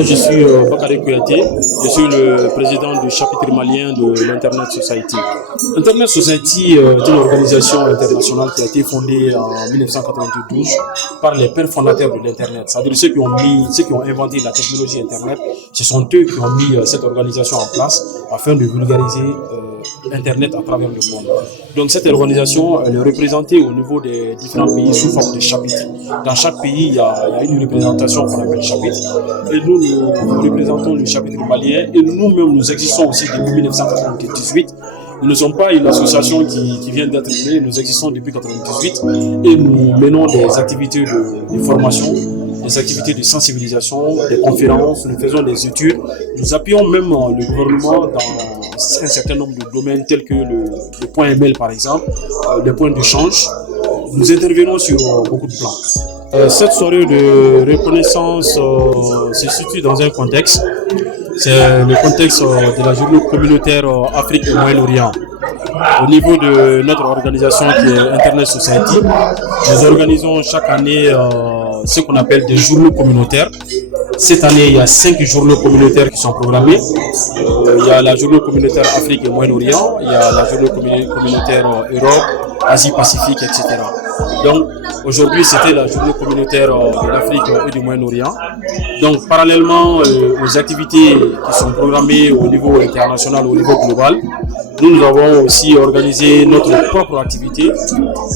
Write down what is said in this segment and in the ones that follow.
Je suis Bakary Kouyaté, je suis le président du chapitre malien de l'Internet Society. Internet Society est une organisation internationale qui a été fondée en 1992 par les pères fondateurs de l'Internet. C'est-à-dire ceux qui ont inventé la technologie Internet, ce sont eux qui ont mis cette organisation en place afin de vulgariser Internet à travers le monde. Donc cette organisation, elle est représentée au niveau des différents pays sous forme de chapitres. Dans chaque pays, il y a une représentation qu'on appelle chapitre. Et nous représentons le chapitre malien et nous-mêmes, nous existons aussi depuis 1998. Nous ne sommes pas une association qui vient d'être créée, nous existons depuis 1998 et nous menons des activités de formation, des activités de sensibilisation, des conférences, nous faisons des études. Nous appuyons même le gouvernement dans un certain nombre de domaines tels que le point ML par exemple, les points de change. Nous intervenons sur beaucoup de plans. Cette soirée de reconnaissance se situe dans un contexte. C'est le contexte de la journée communautaire Afrique et Moyen-Orient. Au niveau de notre organisation qui est Internet Society, nous organisons chaque année ce qu'on appelle des journées communautaires. Cette année, il y a 5 journées communautaires qui sont programmées. Il y a la journée communautaire Afrique et Moyen-Orient, il y a la journée communautaire Europe, Asie-Pacifique, etc. Donc, aujourd'hui, c'était la journée communautaire de l'Afrique et du Moyen-Orient. Donc, parallèlement aux activités qui sont programmées au niveau international, au niveau global, nous avons aussi organisé notre propre activité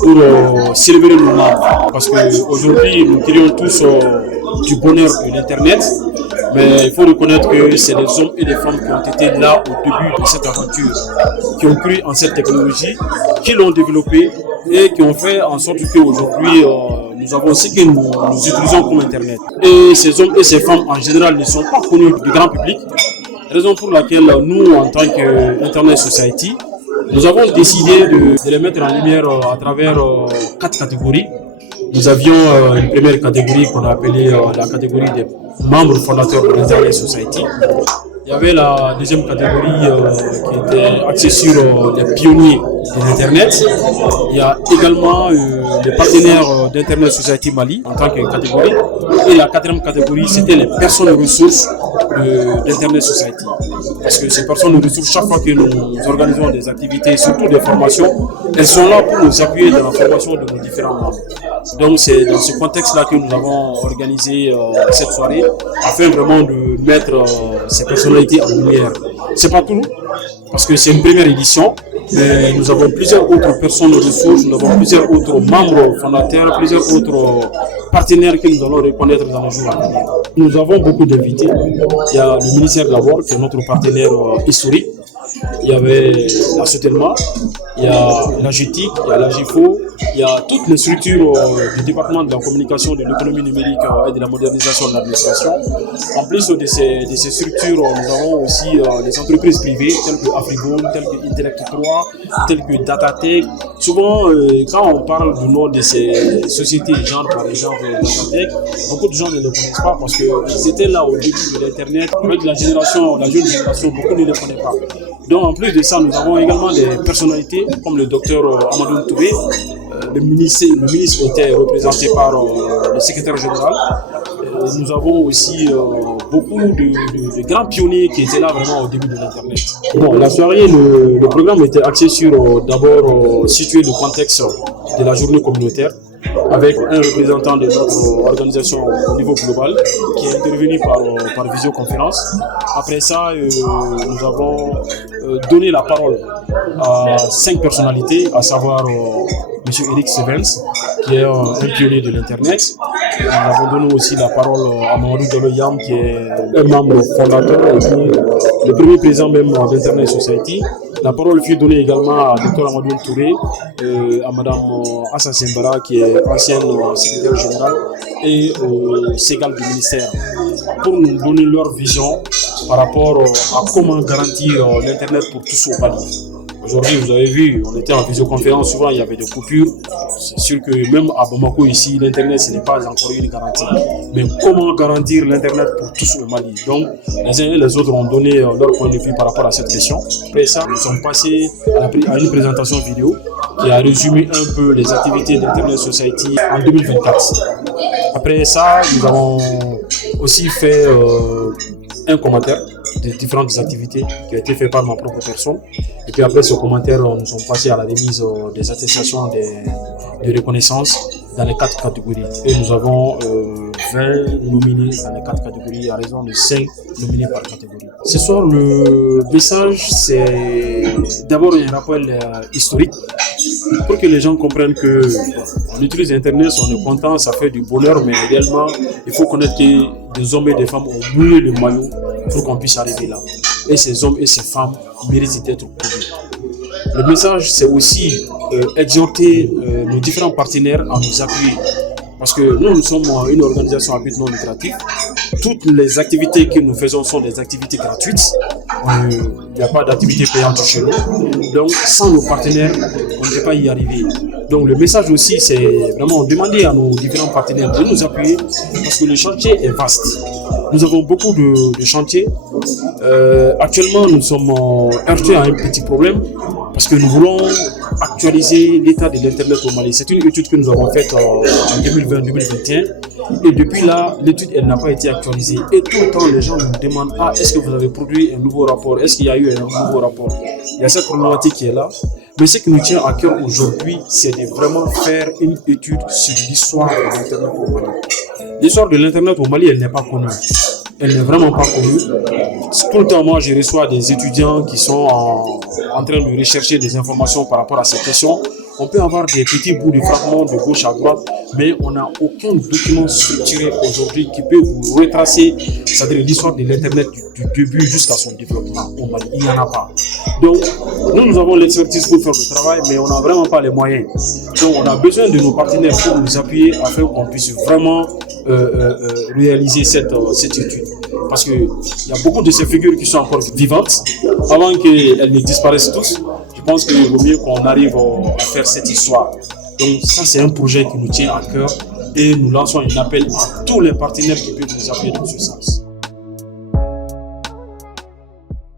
pour célébrer le monde. Parce qu'aujourd'hui, nous crions tous du bonheur de l'Internet, mais il faut reconnaître que c'est des hommes et des femmes qui ont été là au début de cette aventure, qui ont cru en cette technologie, qui l'ont développée et qui ont fait en sorte qu'aujourd'hui, nous avons ce que nous utilisons comme Internet. Et ces hommes et ces femmes en général ne sont pas connus du grand public, raison pour laquelle nous, en tant qu'Internet Society, nous avons décidé de les mettre en lumière à travers 4 catégories. Nous avions une première catégorie qu'on a appelée la catégorie des membres fondateurs de l'Internet Society. Il y avait la deuxième catégorie qui était axée sur les pionniers de l'Internet. Il y a également les partenaires d'Internet Society Mali en tant que catégorie. Et la quatrième catégorie, c'était les personnes ressources d'Internet Society. Parce que ces personnes ressources, chaque fois que nous organisons des activités, surtout des formations, elles sont là pour nous appuyer dans la formation de nos différents membres. Donc c'est dans ce contexte-là que nous avons organisé cette soirée, afin vraiment de mettre ces personnalités en lumière. C'est pas tout, parce que c'est une première édition, mais nous avons plusieurs autres personnes ressources, nous avons plusieurs autres membres fondateurs, plusieurs autres partenaires que nous allons reconnaître dans les jours à venir. Nous avons beaucoup d'invités. Il y a le ministère d'abord, qui est notre partenaire historique. Il y avait la Sotelma, il y a la GTIC, il y a la GIFO, il y a toutes les structures du département de la communication, de l'économie numérique et de la modernisation de l'administration. En plus de ces structures, nous avons aussi des entreprises privées telles que Afribone, telles que Intellect 3, telles que Datatech. Souvent, quand on parle du nom de ces sociétés, genre par exemple Datatech, beaucoup de gens ne les connaissent pas parce qu'ils étaient là au début de l'Internet. Avec la jeune génération, beaucoup ne les connaissent pas. Donc en plus de ça, nous avons également des personnalités comme le docteur Amadou Touré. Le ministre était représenté par le secrétaire général. Nous avons aussi beaucoup de grands pionniers qui étaient là vraiment au début de l'Internet. Bon, la soirée, le programme était axé sur d'abord situer le contexte de la journée communautaire, avec un représentant de notre organisation au niveau global qui est intervenu par visioconférence. Après ça, nous avons donné la parole à 5 personnalités, à savoir M. Eric Sevens, qui est un pionnier de l'Internet. Nous avons donné aussi la parole à Mamadou Doloyam, qui est un membre fondateur et puis le premier président même d'Internet Society. La parole fut donnée également à Dr Amadou Touré, à Mme Assa Sembara, qui est ancienne secrétaire générale, et au Ségal du ministère, pour nous donner leur vision par rapport à comment garantir l'Internet pour tous au Mali. Aujourd'hui, vous avez vu, on était en visioconférence, souvent il y avait des coupures. C'est sûr que même à Bamako ici, l'Internet, ce n'est pas encore une garantie. Mais comment garantir l'Internet pour tous au Mali? Donc, les uns et les autres ont donné leur point de vue par rapport à cette question. Après ça, nous sommes passés à une présentation vidéo qui a résumé un peu les activités d'Internet Society en 2024. Après ça, nous avons aussi fait un commentaire des différentes activités qui a été fait par ma propre personne. Et puis après ce commentaire, nous sommes passés à la remise des attestations de reconnaissance dans les 4 catégories. Et nous avons 20 nominés dans les 4 catégories à raison de 5 nominés par catégorie. Ce soir, le message, c'est d'abord un rappel historique pour que les gens comprennent que on utilise Internet, on est content, ça fait du bonheur, mais également, il faut connaître que des hommes et des femmes ont mouillé le maillot pour qu'on puisse arriver là. Et ces hommes et ces femmes méritent d'être connus. Le message, c'est aussi exhorter nos différents partenaires à nous appuyer. Parce que nous sommes une organisation à but non lucratif. Toutes les activités que nous faisons sont des activités gratuites. Il n'y a pas d'activité payante chez nous. Donc, sans nos partenaires, on ne peut pas y arriver. Donc, le message aussi, c'est vraiment demander à nos différents partenaires de nous appuyer parce que le chantier est vaste. Nous avons beaucoup de chantiers. Actuellement, nous sommes heurtés à un petit problème parce que nous voulons actualiser l'état de l'Internet au Mali. C'est une étude que nous avons faite en 2020-2021 et depuis là, l'étude elle n'a pas été actualisée. Et tout le temps, les gens nous demandent est-ce que vous avez produit un nouveau rapport? Est-ce qu'il y a eu un nouveau rapport? Il y a cette problématique qui est là. Mais ce qui nous tient à cœur aujourd'hui, c'est de vraiment faire une étude sur l'histoire de l'Internet au Mali. L'histoire de l'Internet au Mali, elle n'est pas connue. Elle n'est vraiment pas connue. Tout le temps, moi, je reçois des étudiants qui sont en train de rechercher des informations par rapport à cette question. On peut avoir des petits bouts de fragments de gauche à droite, mais on n'a aucun document structuré aujourd'hui qui peut vous retracer, c'est-à-dire l'histoire de l'Internet du début jusqu'à son développement au Mali. Il n'y en a pas. Donc, nous avons l'expertise pour faire le travail, mais on n'a vraiment pas les moyens. Donc, on a besoin de nos partenaires pour nous appuyer afin qu'on puisse vraiment réaliser cette étude. Parce qu'il y a beaucoup de ces figures qui sont encore vivantes. Avant qu'elles ne disparaissent tous, je pense qu'il vaut mieux qu'on arrive à faire cette histoire. Donc ça, c'est un projet qui nous tient à cœur et nous lançons un appel à tous les partenaires qui peuvent nous appuyer dans ce sens.